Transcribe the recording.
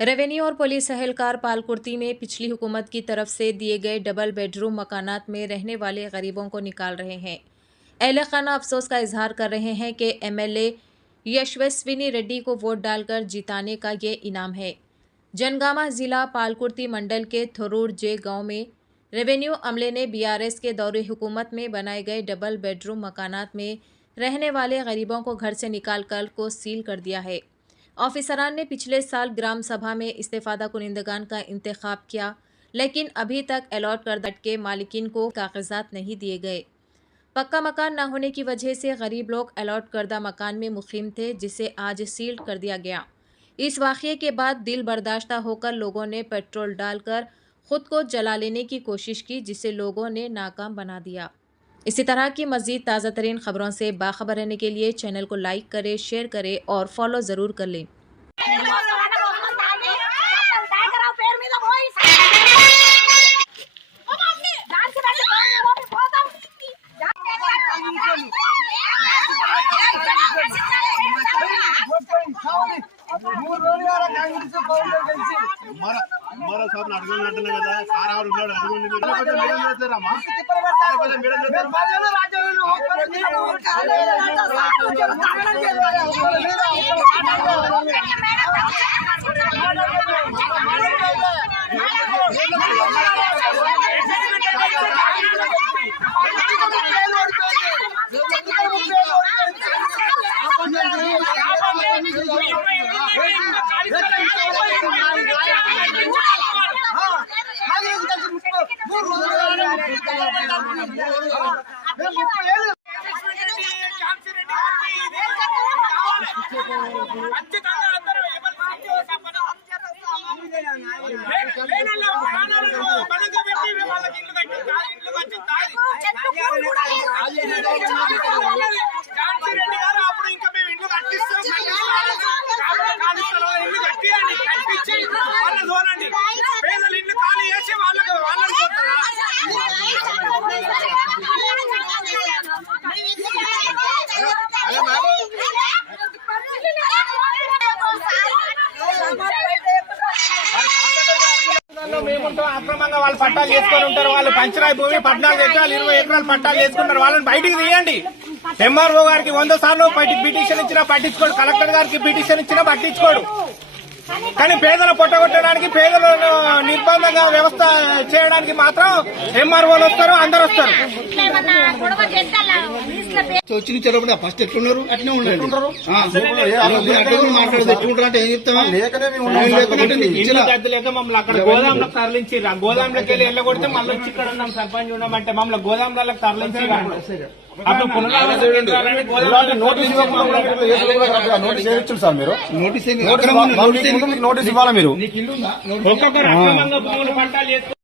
Revenue और police एहलकार पालकुर्ती में पिछली हुकूमत की तरफ से दिए गए डबल बेडरूम मकानात में रहने वाले गरीबों को निकाल रहे हैं। अहले खाना अफसोस का इजहार कर रहे हैं कि एमएलए यशस्विनी रेड्डी को वोट डालकर जिताने का ये इनाम है। जनगामा जिला पालकुर्ती मंडल के थोरूर जे गांव में रेवेन्यू अमले ने बीआरएस के दौरे हुकूमत में बनाए गए डबल बेडरूम मकानात में रहने वाले गरीबों को घर से निकाल कर को सील कर दिया है। ऑफिसरान ने पिछले साल ग्राम सभा में इस्तेफादा कुनिंदगान का इंतखाब किया, लेकिन अभी तक अलॉट करदा के मालिकिन को कागजात नहीं दिए गए। पक्का मकान न होने की वजह से गरीब लोग अलॉट करदा मकान में मुकीम थे, जिसे आज सील्ड कर दिया गया। इस वाक़ये के बाद दिल बर्दाश्त होकर लोगों ने पेट्रोल डालकर खुद को जला लेने की कोशिश की, जिसे लोगों ने नाकाम बना दिया। इसी तरह की मज़ीद ताज़ा तरीन खबरों से बाखबर रहने के लिए चैनल को लाइक करें, शेयर करें और फॉलो ज़रूर कर लें। हमारा साहब अडगने కదా సార్ ఆవిడ ఉన్నాడు అక్రమంగా వాళ్ళు పట్టాలు చేసుకొని ఉంటారు. వాళ్ళు పంచరాయి భూమి 14 ఎకరాలు 20 ఎకరాలు పట్టాలు చేసుకుంటారు. వాళ్ళని బయటికి తీయండి. ఎంఆర్ఓ గారికి 100 సార్లు పిటిషన్ ఇచ్చినా పట్టించుకోడు, కలెక్టర్ గారికి పిటిషన్ ఇచ్చినా పట్టించుకోడు. కానీ పేదలు పొట్టగొట్టడానికి, పేదలను నిర్బంధంగా వ్యవస్థ చేయడానికి మాత్రం ఎంఆర్ఓలు వస్తారు, అందరు వస్తారు. వచ్చి నుంచి ఫస్ట్ ఎట్లున్నారు అట్నే ఉండండి. మాట్లాడదు ఎట్లుంటారు అంటే ఏం చెప్తామా, ఇల్లు గద్దలేక మమ్మల్ని అక్కడ గోదాంలకు తరలించి, గోదాంలోకి వెళ్ళి వెళ్ళగొడితే మళ్ళీ వచ్చి ఇక్కడ ఉన్నాం సర్పంచ్ ఉన్నామంటే మమ్మల్ని గోదాంలకు తరలించి అప్పుడు నోటీస్ సార్ మీరు నోటీస్ ఇవ్వాలా మీరు ఒక్కొక్కరు అక్రమంగా భూములు పట్టాలు